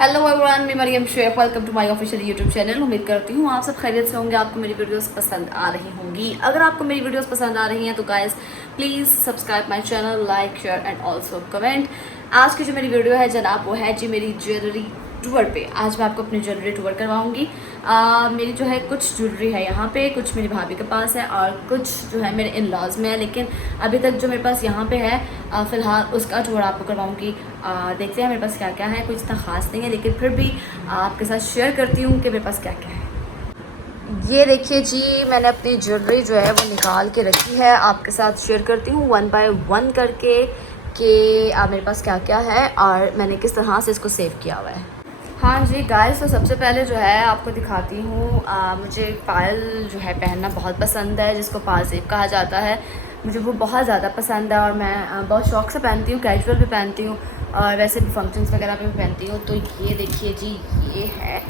Hello everyone, मैं Mariyam Shaikh. Welcome to my official YouTube channel. उम्मीद करती हूँ आप सब खैरियत से होंगे, आपको मेरी वीडियोस पसंद आ रही होंगी। अगर आपको मेरी वीडियोस पसंद आ रही हैं तो guys please subscribe my channel, like, share and also comment. आज की जो मेरी वीडियो है जनाब वो है जी मेरी ज्वेलरी टूर पे। आज मैं आपको अपनी ज्वेलरी टूर करवाऊंगी। मेरी जो है कुछ ज्वेलरी है यहाँ पे, कुछ मेरी भाभी के पास है और कुछ जो है मेरे इन लॉज में है, लेकिन अभी तक जो मेरे पास यहाँ पे है फ़िलहाल उसका टूर आपको करवाऊंगी। देखते हैं मेरे पास क्या क्या है। कुछ इतना ख़ास नहीं है लेकिन फिर भी आपके साथ शेयर करती हूँ कि मेरे पास क्या क्या है। ये देखिए जी, मैंने अपनी ज्वेलरी जो है वो निकाल के रखी है। आपके साथ शेयर करती हूँ वन बाय वन करके कि मेरे पास क्या क्या है और मैंने किस तरह से इसको सेव किया हुआ है। हाँ जी गाइस, तो सबसे पहले जो है आपको दिखाती हूँ। मुझे पायल जो है पहनना बहुत पसंद है, जिसको पाजेब कहा जाता है। मुझे वो बहुत ज़्यादा पसंद है और मैं बहुत शौक़ से पहनती हूँ। कैजुअल भी पहनती हूँ और वैसे भी फंक्शंस वगैरह पे भी पहनती हूँ। तो ये देखिए जी, ये है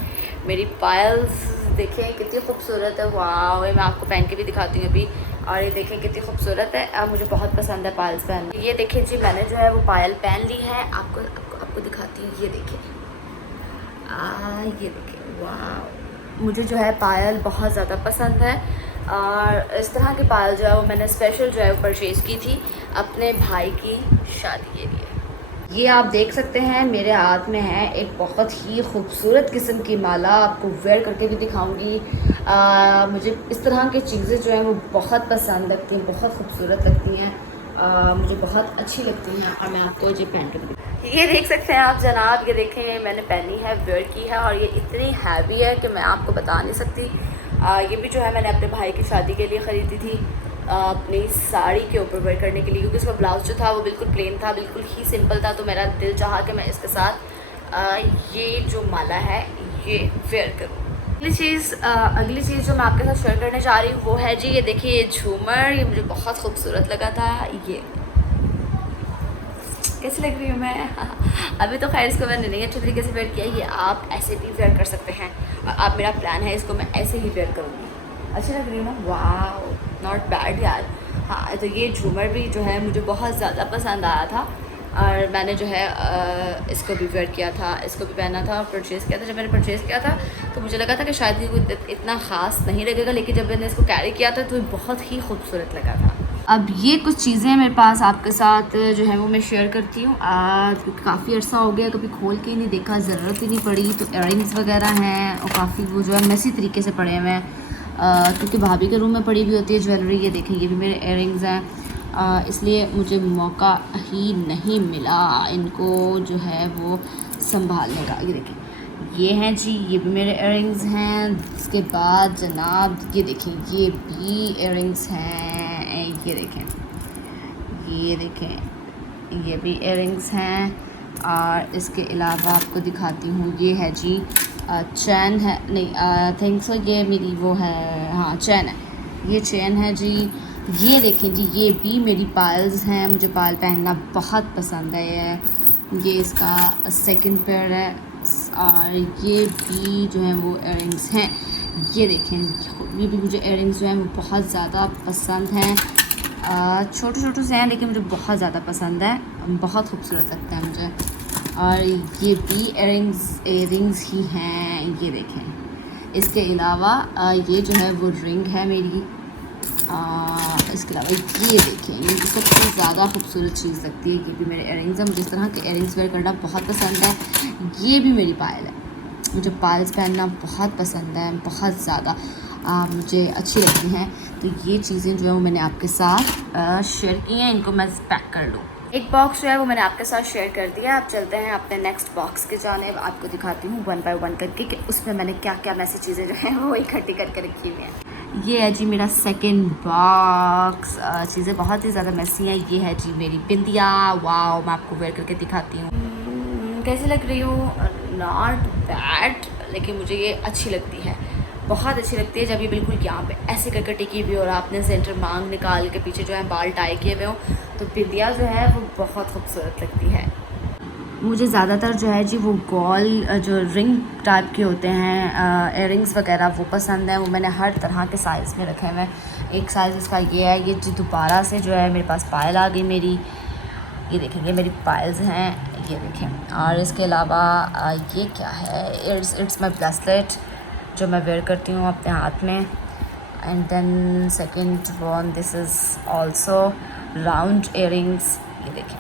मेरी पायल्स। देखें कितनी खूबसूरत है। वाह, मैं आपको पहन के भी दिखाती हूँ अभी। और ये देखें कितनी खूबसूरत है। मुझे बहुत पसंद है पायल्स पहनना। ये देखिए जी, मैंने जो है वो पायल पहन ली है। आपको दिखाती हूँ। ये देखिए, ये देखिए, वाह, मुझे जो है पायल बहुत ज़्यादा पसंद है। और इस तरह की पायल जो है वो मैंने स्पेशल जो है वो परचेज़ की थी अपने भाई की शादी के लिए। ये आप देख सकते हैं मेरे हाथ में है एक बहुत ही खूबसूरत किस्म की माला। आपको वेयर करके भी दिखाऊंगी। मुझे इस तरह की चीज़ें जो हैं वो बहुत पसंद लगती हैं, बहुत खूबसूरत लगती हैं। मुझे बहुत अच्छी लगती हैं और मैं आपको जी पहन कर ये देख सकते हैं आप जनाब। ये देखें, मैंने पहनी है, वेयर की है और ये इतनी हैवी है कि मैं आपको बता नहीं सकती। ये भी जो है मैंने अपने भाई की शादी के लिए ख़रीदी थी, अपनी साड़ी के ऊपर वेयर करने के लिए, क्योंकि उसका ब्लाउज जो था वो बिल्कुल प्लेन था, बिल्कुल ही सिंपल था। तो मेरा दिल चाहा कि मैं इसके साथ ये जो माला है ये वेयर करूँ। अगली चीज़ जो मैं आपके साथ शेयर करने जा रही हूँ वो है जी, ये देखिए, ये झूमर। ये मुझे बहुत खूबसूरत लगा था। ये कैसी लग रही हूँ मैं? अभी तो खैर इसको मैंने नहीं अच्छे तरीके से वेयर किया। ये आप ऐसे भी वेयर कर सकते हैं और अब मेरा प्लान है इसको मैं ऐसे ही वेयर करूँगी। अच्छी लग रही हूँ ना? वाह, नॉट बैड यार। हाँ, तो ये झूमर भी जो है मुझे बहुत ज़्यादा पसंद आया था और मैंने जो है इसको भी वेयर किया था, इसको भी पहना था और परचेज़ किया था। जब मैंने परचेज़ किया था तो मुझे लगा था कि शायद ये कोई इतना ख़ास नहीं लगेगा, लेकिन जब मैंने इसको कैरी किया था तो ये बहुत ही खूबसूरत लगा था। अब ये कुछ चीज़ें मेरे पास आपके साथ जो है वो मैं शेयर करती हूँ। काफ़ी अर्सा हो गया, कभी खोल के ही नहीं देखा, ज़रूरत ही नहीं पड़ी। तो इयररिंग्स वगैरह हैं और काफ़ी वो जो है मेसी तरीके से पड़े हुए हैं, क्योंकि भाभी के रूम में पड़ी हुई होती है ज्वेलरी। ये देखें, ये भी मेरे इयररिंग्स हैं, इसलिए मुझे मौका ही नहीं मिला इनको जो है वो संभालने का। ये देखें, ये हैं जी, ये भी मेरे इयररिंग्स हैं। इसके बाद जनाब ये देखें, ये भी इयररिंग्स हैं। ये देखें, ये भी इयररिंग्स हैं। और इसके अलावा आपको दिखाती हूँ, ये है जी चैन है, नहीं आई थिंक सो ये मेरी वो है, हाँ चैन है, ये चैन है जी। ये देखें जी, ये भी मेरी पायल्स हैं। मुझे पायल पहनना बहुत पसंद है। ये इसका सेकंड पेयर है और ये भी जो है वो इयररिंग्स हैं। ये देखें, ये भी मुझे इयररिंग्स जो हैं वो बहुत ज़्यादा पसंद हैं। छोटे छोटे से हैं लेकिन मुझे बहुत ज़्यादा पसंद है, बहुत खूबसूरत लगता है मुझे। और ये भी इयररिंग्स ही हैं। ये देखें, इसके अलावा ये जो है वो रिंग है मेरी। इसके अलावा ये देखें, ये सबसे ज़्यादा खूबसूरत चीज़ लगती है। ये भी मेरे इयररिंग्स हैं। मुझे इस तरह के इयररिंग्स वेयर करना बहुत पसंद है। ये भी मेरी पायल है। मुझे पायल्स पहनना बहुत पसंद है, बहुत ज़्यादा मुझे अच्छी लगती हैं। तो ये चीज़ें जो है वो मैंने आपके साथ शेयर की हैं। इनको मैं पैक कर लूँ। एक बॉक्स जो है वो मैंने आपके साथ शेयर कर दिया। अब चलते हैं अपने नेक्स्ट बॉक्स के जानेब। आपको दिखाती हूँ वन बाय वन करके कि उसमें मैंने क्या क्या मैसी चीज़ें जो हैं वो इकट्ठी करके रखी हुई हैं। ये है जी मेरा सेकंड बॉक्स। चीज़ें बहुत ही ज़्यादा मैसी हैं। ये है जी मेरी बिंदिया। वाह, मैं आपको वेयर करके दिखाती हूँ। कैसी लग रही हूँ? नॉट बैड, लेकिन मुझे ये अच्छी लगती है, बहुत अच्छी लगती है। जब ये बिल्कुल यहाँ पे ऐसे करके टिकी हुई और आपने सेंटर मांग निकाल के पीछे जो है बाल टाई किए हुए हो, तो बिंदिया जो है वो बहुत खूबसूरत लगती है। मुझे ज़्यादातर जो है जी वो गोल जो रिंग टाइप के होते हैं इयररिंग्स वगैरह वो पसंद है। वो मैंने हर तरह के साइज़ में रखे हुए हैं। एक साइज़ इसका ये है। ये जी दोबारा से जो है मेरे पास पायल आ गई मेरी। ये देखेंगे मेरी पायल्स हैं। ये देखें। और इसके अलावा ये क्या है, इट्स माई ब्रेसलेट जो मैं वेयर करती हूँ अपने हाथ में। And then second one, this is also round earrings. ये देखें,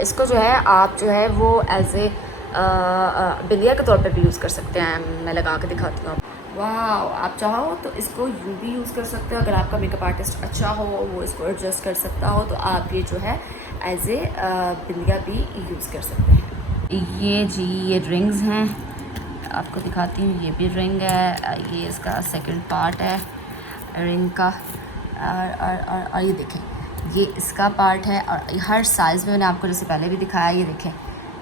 इसको जो है आप जो है वो एज ए बिंदिया के तौर पे भी यूज़ कर सकते हैं। मैं लगा के दिखाती हूँ। वाह, आप चाहो तो इसको यूँ भी यूज़ कर सकते हो। अगर आपका मेकअप आर्टिस्ट अच्छा हो, वो इसको एडजस्ट कर सकता हो, तो आप ये जो है एज ए बिंदिया भी यूज़ कर सकते हैं। ये जी, ये रिंग्स हैं, आपको दिखाती हूँ। ये भी रिंग है, ये इसका सेकंड पार्ट है रिंग का। और ये देखें, ये इसका पार्ट है। और हर साइज़ में मैंने आपको जैसे पहले भी दिखाया, ये देखें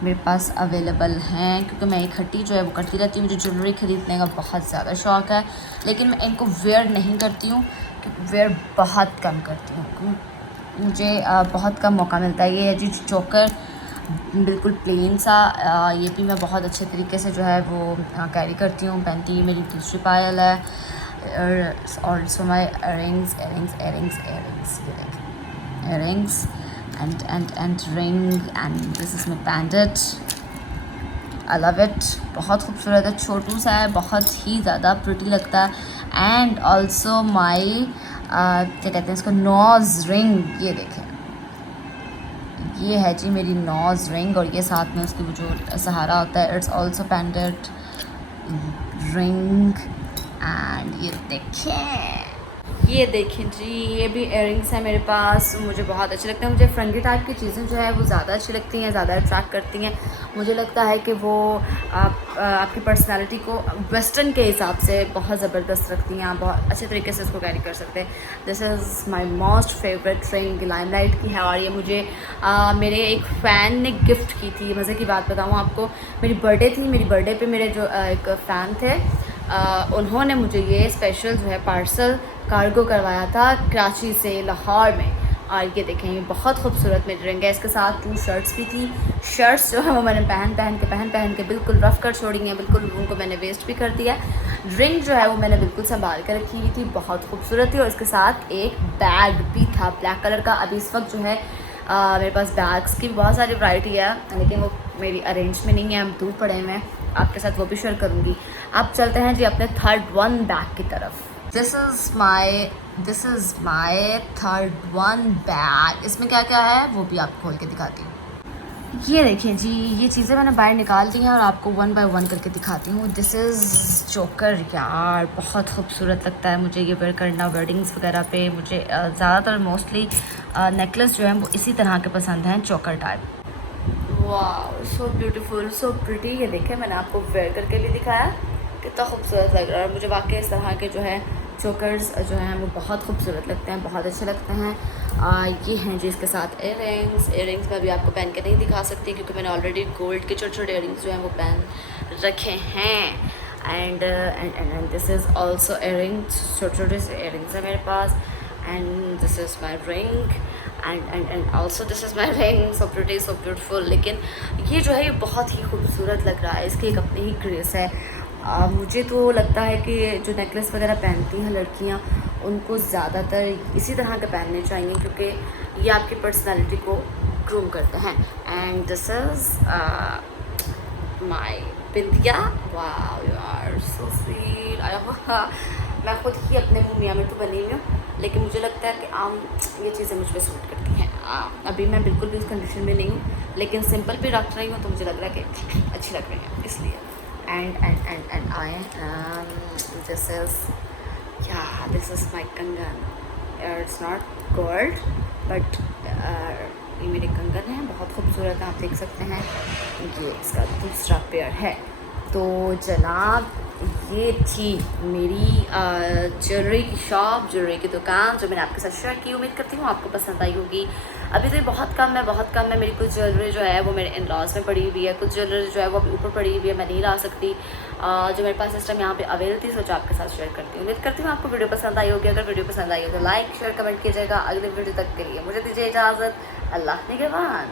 मेरे पास अवेलेबल हैं, क्योंकि मैं इकट्ठी जो है वो करती रहती हूँ। मुझे ज्वेलरी ख़रीदने का बहुत ज़्यादा शौक़ है, लेकिन मैं इनको वेयर नहीं करती हूँ, वेयर बहुत कम करती हूँ। मुझे बहुत कम मौका मिलता है। ये है जी चोकर, बिल्कुल प्लेन सा। ये भी मैं बहुत अच्छे तरीके से जो है वो कैरी करती हूँ, पहनती। मेरी दूसरी पायल है। और सो माई इयरिंग्स। ये देखें, earrings and ring, and this is my pendant. I love it, बहुत खूबसूरत है, छोटू सा है, बहुत ही ज़्यादा प्रिटी लगता है। एंड ऑल्सो माई क्या कहते हैं इसको, नोज़ रिंग। ये देखें, ये है जी मेरी नोज़ रिंग, और ये साथ में उसकी वो जो सहारा होता है, it's also pendant ring. And ये देखें जी, ये भी इयरिंग्स हैं मेरे पास। मुझे बहुत अच्छे लगते हैं। मुझे फ्रंकी टाइप की चीज़ें जो है वो ज़्यादा अच्छी लगती हैं, ज़्यादा अट्रैक्ट करती हैं। मुझे लगता है कि वो आपकी पर्सनालिटी को वेस्टर्न के हिसाब से बहुत ज़बरदस्त रखती हैं। आप बहुत अच्छे तरीके से उसको कैरी कर सकते हैं। This is my most favourite ring, limelight की है। और ये मुझे मेरे एक फ़ैन ने गिफ्ट की थी। मज़े की बात बताऊँ आपको, मेरी बर्थडे थी, मेरी बर्थडे पे मेरे जो एक फ़ैन थे, उन्होंने मुझे ये स्पेशल जो है पार्सल कार्गो करवाया था कराची से लाहौर में। और ये देखें, ये बहुत खूबसूरत मेरी रिंग है। इसके साथ 2 शर्ट्स भी थी। शर्ट्स जो है वो मैंने पहन के बिल्कुल रफ़ कर छोड़ी हैं, बिल्कुल उनको मैंने वेस्ट भी कर दिया। रिंग जो है वो मैंने बिल्कुल संभाल कर रखी हुई थी, बहुत खूबसूरत थी। और इसके साथ एक बैग भी था ब्लैक कलर का। अभी इस वक्त जो है मेरे पास बैग्स की बहुत सारी वैरायटी है, लेकिन वो मेरी अरेंज में नहीं है, हम दूर पड़े हुए हैं। आपके साथ वो भी शेयर करूँगी। आप चलते हैं जी अपने थर्ड वन बैग की तरफ। This is my third one bag. इसमें क्या क्या है वो भी आपको खोल के दिखाती हूँ। ये देखें जी, ये चीज़ें मैंने बाहर निकाल दी हैं और आपको वन बाय वन करके दिखाती हूँ। दिस इज़ चोकर। यार बहुत खूबसूरत लगता है मुझे ये वेयर करना वेडिंग्स वगैरह पे। मुझे ज़्यादातर मोस्टली नेकलेस जो है वो इसी तरह के पसंद हैं, चोकर टाइप। वाह, सो ब्यूटीफुल, सो प्रिटी। ये देखें, मैंने आपको वेयर करके भी दिखाया, कितना खूबसूरत लग रहा है। मुझे वाकई इस तरह के जो है चोकर्स जो हैं वो बहुत खूबसूरत लगते हैं, बहुत अच्छे लगते हैं। ये हैं जी इसके साथ इयरिंग्स मैं भी आपको पहन के नहीं दिखा सकती, क्योंकि मैंने ऑलरेडी गोल्ड के छोटे छोटे इयरिंग्स जो हैं वो पहन रखे हैं। And this is also earrings, छोटे छोटे से इयरिंग्स हैं मेरे पास। And this is my ring and also this is my ring, so pretty, so beautiful. लेकिन ये जो है ये बहुत ही खूबसूरत लग रहा है, इसकी एक अपनी ही ग्रेस है। मुझे तो लगता है कि जो नेकलेस वगैरह पहनती हैं लड़कियां, उनको ज़्यादातर इसी तरह के पहनने चाहिए, क्योंकि ये आपकी पर्सनालिटी को ग्रूम करते हैं। एंड दिस इज़ माई बिंदिया। वाह यार, सो स्वीट। मैं खुद ही अपने मुँह मियाँ में तो बनी हुई हूँ, लेकिन मुझे लगता है कि ये चीज़ें मुझ पर सूट करती हैं। अभी मैं बिल्कुल भी उस कंडीशन में नहीं हूँ, लेकिन सिंपल भी रख रही हूँ तो मुझे लग रहा है कि अच्छी लग रही है, इसलिए। and I this is my कंगन। it's not gold but ये मेरे कंगन हैं, बहुत खूबसूरत हैं, आप देख सकते हैं। ये इसका दूसरा पेयर है। तो जनाब, ये थी मेरी ज्वेलरी की शॉप, ज्वेलरी की दुकान, जो मैंने आपके साथ शेयर की। उम्मीद करती हूँ आपको पसंद आई होगी। अभी तो बहुत कम है। मेरी कुछ ज्वेलरी जो है वो मेरे इन लॉज में पड़ी हुई है, कुछ ज्वेलरी जो है वो अभी ऊपर पड़ी हुई है, मैं नहीं ला सकती। जो मेरे पास इस टाइम यहाँ पे अवेलेबल थी, सोचा आपके साथ शेयर करती हूँ। उम्मीद करती हूँ आपको वीडियो पसंद आई होगी। अगर वीडियो पसंद आई हो तो लाइक शेयर कमेंट कीजिएगा। अगले वीडियो तक के लिए मुझे दीजिए इजाज़त। अल्लाह निगहबान।